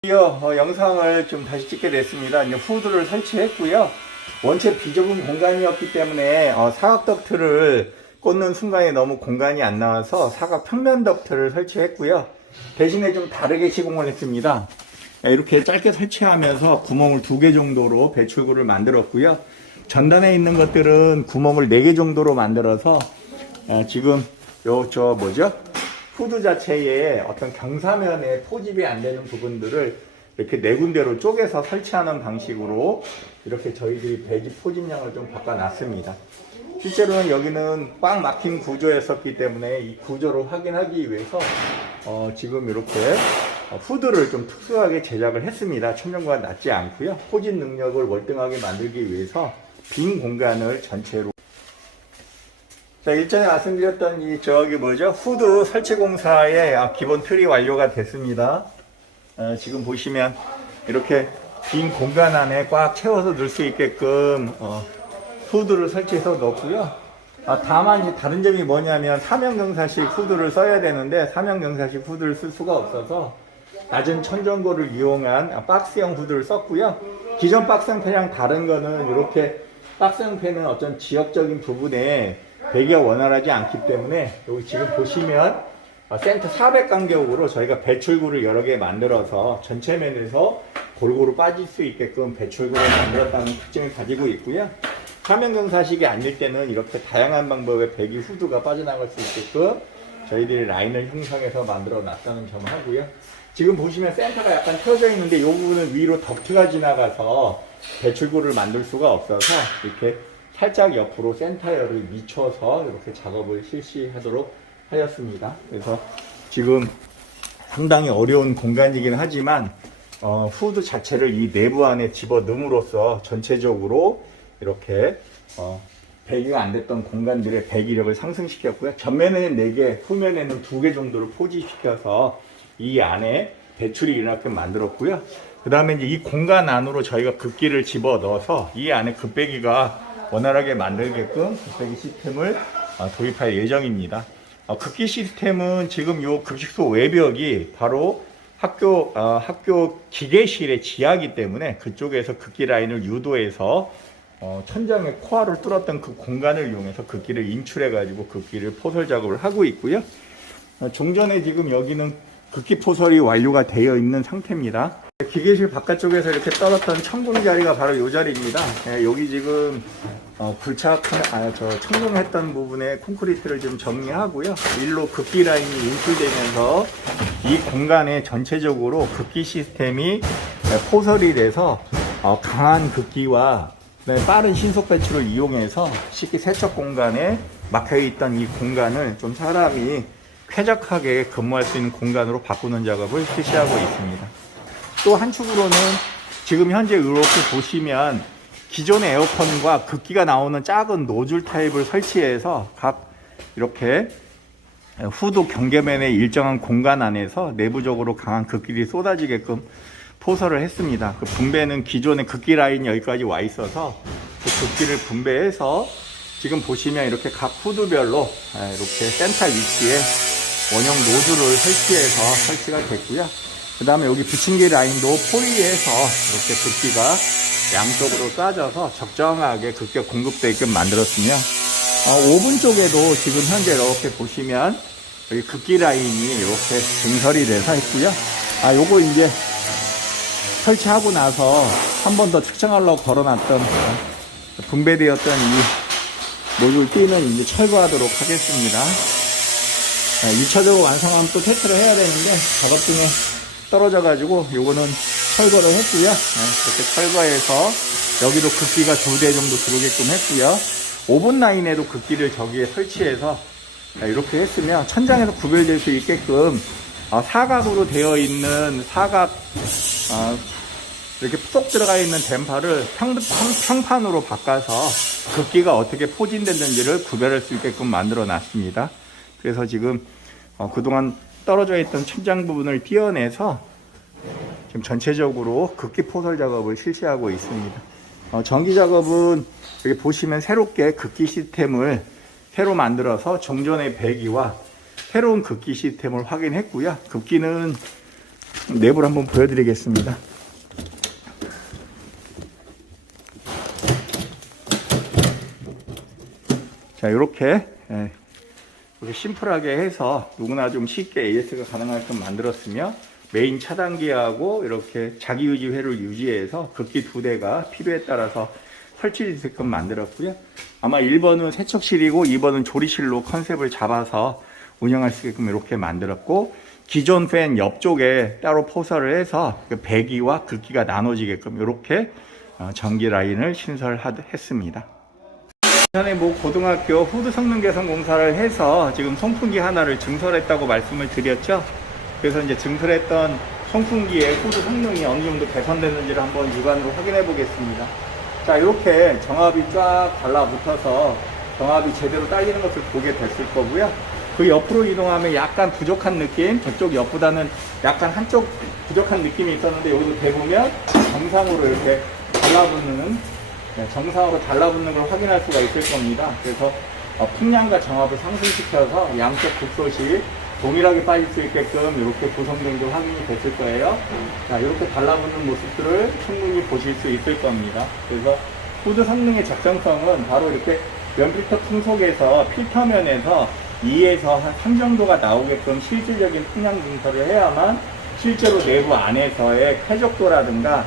드디어 영상을 좀 다시 찍게 됐습니다. 이제 후드를 설치했고요. 원체 비좁은 공간이었기 때문에 사각 덕트를 꽂는 순간에 너무 공간이 안 나와서 사각 평면 덕트를 설치했고요. 대신에 좀 다르게 시공을 했습니다. 이렇게 짧게 설치하면서 구멍을 2개 정도로 배출구를 만들었고요. 전단에 있는 것들은 구멍을 4개 정도로 만들어서 지금 후드 자체에 어떤 경사면에 포집이 안 되는 부분들을 이렇게 4군데로 쪼개서 설치하는 방식으로 이렇게 저희들이 배지 포집량을 좀 바꿔놨습니다. 실제로는 여기는 꽉 막힌 구조였었기 때문에 이 구조를 확인하기 위해서 지금 이렇게 후드를 좀 특수하게 제작을 했습니다. 천정과 낮지 않고요. 포집 능력을 월등하게 만들기 위해서 빈 공간을 전체로. 자, 일전에 말씀드렸던 후드 설치 공사의 기본 틀이 완료가 됐습니다. 지금 보시면 이렇게 빈 공간 안에 꽉 채워서 넣을 수 있게끔 후드를 설치해서 넣었고요. 다만 이제 다른 점이 뭐냐면 사면경사식 후드를 써야 되는데 사면경사식 후드를 쓸 수가 없어서 낮은 천정고를 이용한 박스형 후드를 썼고요. 기존 박스 형태랑 다른 거는 이렇게 박스 형태는 어떤 지역적인 부분에 배기가 원활하지 않기 때문에 여기 지금 보시면 센터 400 간격으로 저희가 배출구를 여러 개 만들어서 전체 면에서 골고루 빠질 수 있게끔 배출구를 만들었다는 특징을 가지고 있고요. 사면경사식이 아닐 때는 이렇게 다양한 방법의 배기 후드가 빠져나갈 수 있게끔 저희들이 라인을 형성해서 만들어 놨다는 점을 하고요. 지금 보시면 센터가 약간 펴져 있는데 이 부분은 위로 덕트가 지나가서 배출구를 만들 수가 없어서 이렇게 살짝 옆으로 센터열을 미쳐서 이렇게 작업을 실시하도록 하였습니다. 그래서 지금 상당히 어려운 공간이긴 하지만 후드 자체를 이 내부 안에 집어넣음으로써 전체적으로 이렇게 배기가 안 됐던 공간들의 배기력을 상승시켰고요. 전면에는 4개, 후면에는 2개 정도를 포집시켜서 이 안에 배출이 일어나게끔 만들었고요. 그 다음에 이제 이 공간 안으로 저희가 급기를 집어넣어서 이 안에 급배기가 원활하게 만들게끔 급배기 시스템을 도입할 예정입니다. 급기 시스템은 지금 요 급식소 외벽이 바로 학교 기계실의 지하이기 때문에 그쪽에서 급기 라인을 유도해서 천장에 코알을 뚫었던 그 공간을 이용해서 급기를 인출해 가지고 급기를 포설 작업을 하고 있고요. 종전에 지금 여기는 급기 포설이 완료가 되어 있는 상태입니다. 기계실 바깥쪽에서 이렇게 떨었던 천공 자리가 바로 이 자리입니다. 여기 지금 천공했던 부분에 콘크리트를 좀 정리하고요. 일로 급기 라인이 인출되면서 이 공간에 전체적으로 급기 시스템이 포설이 돼서 강한 급기와 빠른 신속 배출을 이용해서 식기 세척 공간에 막혀있던 이 공간을 좀 사람이 쾌적하게 근무할 수 있는 공간으로 바꾸는 작업을 실시하고 있습니다. 또 한축으로는 지금 현재 이렇게 보시면 기존의 에어컨과 급기가 나오는 작은 노즐 타입을 설치해서 각 이렇게 후드 경계면의 일정한 공간 안에서 내부적으로 강한 급기들이 쏟아지게끔 포설을 했습니다. 그 분배는 기존의 급기 라인이 여기까지 와 있어서 그 급기를 분배해서 지금 보시면 이렇게 각 후드별로 이렇게 센터 위치에 원형 노즐을 설치해서 설치가 됐고요. 그 다음에 여기 부침개 라인도 포리에서 이렇게 급기가 양쪽으로 쏴져서 적정하게 급기가 공급되게끔 만들었으며 오븐 쪽에도 지금 현재 이렇게 보시면 여기 급기 라인이 이렇게 증설이 돼서 있고요. 요거 이제 설치하고 나서 한 번 더 측정하려고 걸어놨던 분배되었던 이 노즐 띠는 이제 철거하도록 하겠습니다. 2차적으로 완성하면 또 테스트를 해야 되는데 작업 중에 떨어져 가지고 요거는 철거를 했고요. 이렇게 철거해서 여기도 급기가 2대 정도 들어오게끔 했고요. 오븐 라인에도 급기를 저기에 설치해서 이렇게 했으면 천장에서 구별될 수 있게끔 사각으로 되어 있는 이렇게 쏙 들어가 있는 댐퍼를 평판으로 바꿔서 급기가 어떻게 포진됐는지를 구별할 수 있게끔 만들어 놨습니다. 그래서 지금 그동안 떨어져 있던 천장 부분을 띄어내서 지금 전체적으로 급기 포설 작업을 실시하고 있습니다. 전기 작업은 여기 보시면 새롭게 급기 시스템을 새로 만들어서 종전의 배기와 새로운 급기 시스템을 확인했고요. 급기는 내부를 한번 보여드리겠습니다. 자, 이렇게 심플하게 해서 누구나 좀 쉽게 AS가 가능하게끔 만들었으며, 메인 차단기하고 이렇게 자기유지 회를 유지해서 급기 2대가 필요에 따라서 설치되게끔 만들었고요. 아마 1번은 세척실이고 2번은 조리실로 컨셉을 잡아서 운영할 수 있게끔 이렇게 만들었고, 기존 팬 옆쪽에 따로 포설을 해서 배기와 급기가 나눠지게끔 이렇게 전기 라인을 신설했습니다. 전에 고등학교 후드 성능 개선 공사를 해서 지금 송풍기 하나를 증설했다고 말씀을 드렸죠. 그래서 이제 증설했던 송풍기의 후드 성능이 어느 정도 개선됐는지를 한번 육안으로 확인해 보겠습니다. 자, 이렇게 정압이 쫙 달라붙어서 정압이 제대로 딸리는 것을 보게 됐을 거고요. 그 옆으로 이동하면 약간 부족한 느낌, 저쪽 옆보다는 약간 한쪽 부족한 느낌이 있었는데, 여기서 대보면 정상으로 이렇게 정상으로 달라붙는 걸 확인할 수가 있을 겁니다. 그래서 풍량과 정압을 상승시켜서 양쪽 국소시 동일하게 빠질 수 있게끔 이렇게 구성된 게 확인이 됐을 거예요. 자, 이렇게 달라붙는 모습들을 충분히 보실 수 있을 겁니다. 그래서 후드 성능의 적정성은 바로 이렇게 면필터 풍속에서 필터면에서 2에서 한 3 정도가 나오게끔 실질적인 풍량 증설을 해야만 실제로 내부 안에서의 쾌적도라든가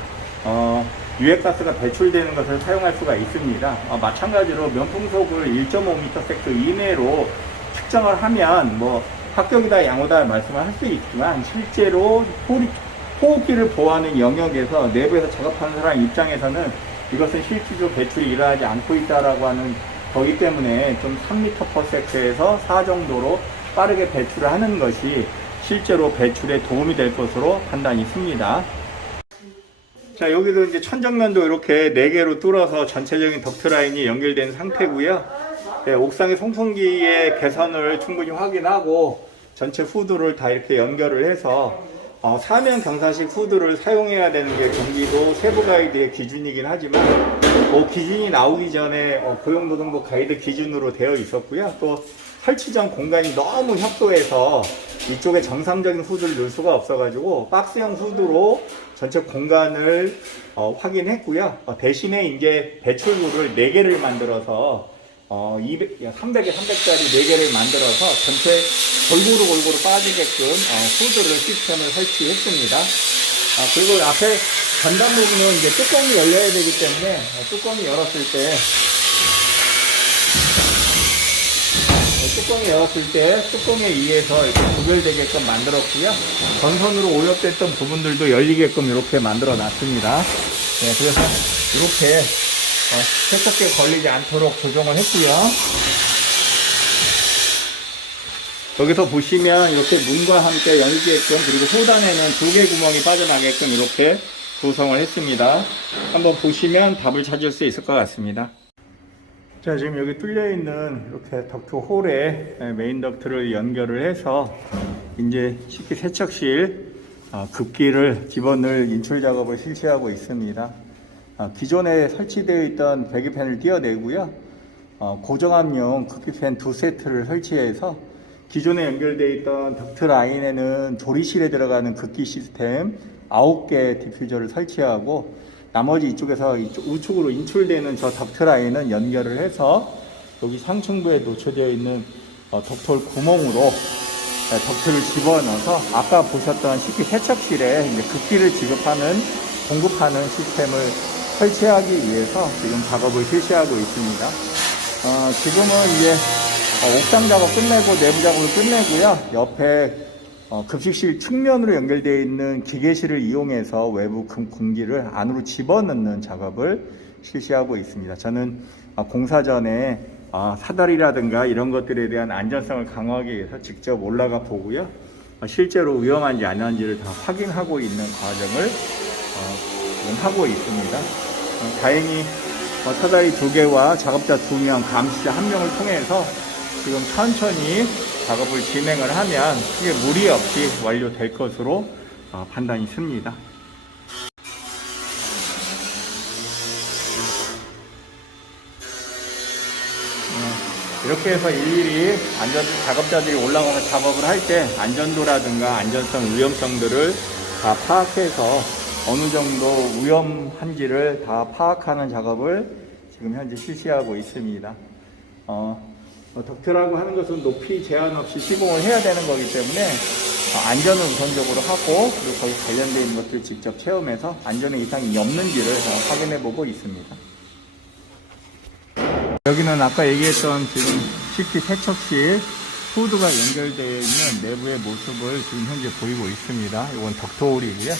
유해가스가 배출되는 것을 사용할 수가 있습니다. 마찬가지로 면풍속을 1.5m 이내로 측정을 하면 합격이다 양호다 말씀을 할 수 있지만, 실제로 호흡기를 보호하는 영역에서 내부에서 작업하는 사람 입장에서는 이것은 실질적으로 배출이 일어나지 않고 있다라고 하는 거기 때문에 좀 3m/s에서 4 정도로 빠르게 배출을 하는 것이 실제로 배출에 도움이 될 것으로 판단이 씁니다. 자, 여기도 이제 천정면도 이렇게 4개로 뚫어서 전체적인 덕트 라인이 연결된 상태고요. 네, 옥상의 송풍기의 개선을 충분히 확인하고 전체 후드를 다 이렇게 연결을 해서 사면 경사식 후드를 사용해야 되는 게 경기도 세부 가이드의 기준이긴 하지만, 기준이 나오기 전에 고용노동부 가이드 기준으로 되어 있었고요. 또 설치 전 공간이 너무 협소해서 이쪽에 정상적인 후드를 넣을 수가 없어가지고 박스형 후드로 전체 공간을 확인했고요. 대신에 이제 배출구를 4개를 만들어서 300에 300짜리 4개를 만들어서 전체 골고루 빠지게끔 후드를 시스템을 설치했습니다. 그리고 앞에 전단 부분은 이제 뚜껑이 열려야 되기 때문에 뚜껑이 열었을 때 뚜껑에 의해서 이렇게 구별되게끔 만들었고요. 전선으로 오염됐던 부분들도 열리게끔 이렇게 만들어 놨습니다. 네, 그래서 이렇게 세척기에 걸리지 않도록 조정을 했고요. 여기서 보시면 이렇게 문과 함께 열리게끔, 그리고 소단에는 2개 구멍이 빠져나게끔 이렇게 구성을 했습니다. 한번 보시면 답을 찾을 수 있을 것 같습니다. 자, 지금 여기 뚫려있는 이렇게 덕트 홀에 메인 덕트를 연결을 해서 이제 식기 세척실 급기를 집어넣을 인출 작업을 실시하고 있습니다. 기존에 설치되어 있던 배기팬을 띄어내고요. 고정압용 급기팬 2세트를 설치해서 기존에 연결되어 있던 덕트 라인에는 조리실에 들어가는 급기 시스템 9개 디퓨저를 설치하고, 나머지 이쪽에서 우측으로 인출되는 저 덕트 라인은 연결을 해서 여기 상층부에 노출되어 있는 덕트홀 구멍으로 덕트를 집어넣어서 아까 보셨던 식기 세척실에 이제 급기를 공급하는 시스템을 설치하기 위해서 지금 작업을 실시하고 있습니다. 지금은 이제 옥상 작업 끝내고 내부 작업을 끝내고요. 옆에 급식실 측면으로 연결되어 있는 기계실을 이용해서 외부 공기를 안으로 집어넣는 작업을 실시하고 있습니다. 저는 공사 전에 사다리라든가 이런 것들에 대한 안전성을 강화하기 위해서 직접 올라가 보고요. 실제로 위험한지 아닌지를 다 확인하고 있는 과정을 하고 있습니다. 다행히 사다리 2개와 작업자 2명, 감시자 1명을 통해서 지금 천천히 작업을 진행을 하면 크게 무리 없이 완료될 것으로 판단이 씁니다. 이렇게 해서 일일이 작업자들이 올라가서 작업을 할 때 안전도라든가 안전성, 위험성들을 다 파악해서 어느 정도 위험한지를 다 파악하는 작업을 지금 현재 실시하고 있습니다. 덕트라고 하는 것은 높이 제한 없이 시공을 해야 되는 거기 때문에 안전을 우선적으로 하고, 그리고 거기 관련되어 있는 것들을 직접 체험해서 안전에 이상이 없는지를 확인해 보고 있습니다. 여기는 아까 얘기했던 지금 CP 세척실 후드가 연결되어 있는 내부의 모습을 지금 현재 보이고 있습니다. 이건 덕트홀이고요.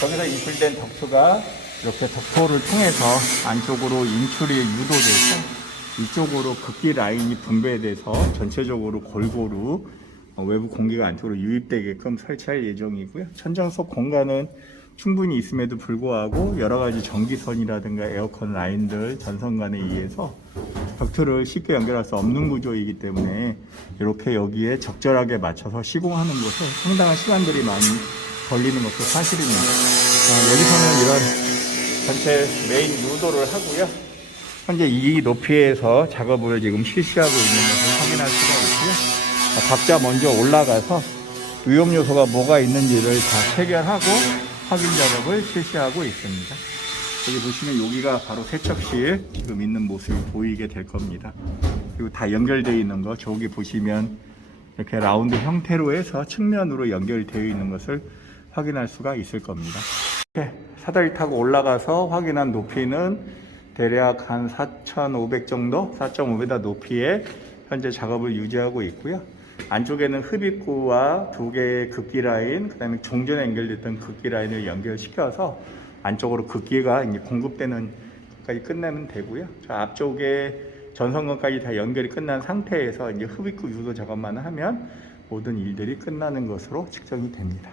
거기서 인출된 덕트가 이렇게 덕트홀을 통해서 안쪽으로 인출이 유도돼서 이쪽으로 극기 라인이 분배돼서 전체적으로 골고루 외부 공기가 안쪽으로 유입되게끔 설치할 예정이고요. 천정석 공간은 충분히 있음에도 불구하고 여러 가지 전기선이라든가 에어컨 라인들 전선관에 의해서 덕트를 쉽게 연결할 수 없는 구조이기 때문에 이렇게 여기에 적절하게 맞춰서 시공하는 것에 상당한 시간들이 많이 걸리는 것도 사실입니다. 여기서는 이런 전체 메인 유도를 하고요. 현재 이 높이에서 작업을 지금 실시하고 있는 것을 확인할 수가 있고요. 각자 먼저 올라가서 위험 요소가 뭐가 있는지를 다 체결하고 확인 작업을 실시하고 있습니다. 여기 보시면 여기가 바로 세척실 지금 있는 모습이 보이게 될 겁니다. 그리고 다 연결되어 있는 거 저기 보시면 이렇게 라운드 형태로 해서 측면으로 연결되어 있는 것을 확인할 수가 있을 겁니다. 이렇게 사다리 타고 올라가서 확인한 높이는 대략 한 4,500 정도, 4.5m 높이에 현재 작업을 유지하고 있고요. 안쪽에는 흡입구와 두 개의 극기 라인, 그 다음에 종전에 연결됐던 극기 라인을 연결시켜서 안쪽으로 극기가 이제 공급되는 것까지 끝내면 되고요. 저 앞쪽에 전선건까지 다 연결이 끝난 상태에서 이제 흡입구 유도 작업만 하면 모든 일들이 끝나는 것으로 측정이 됩니다.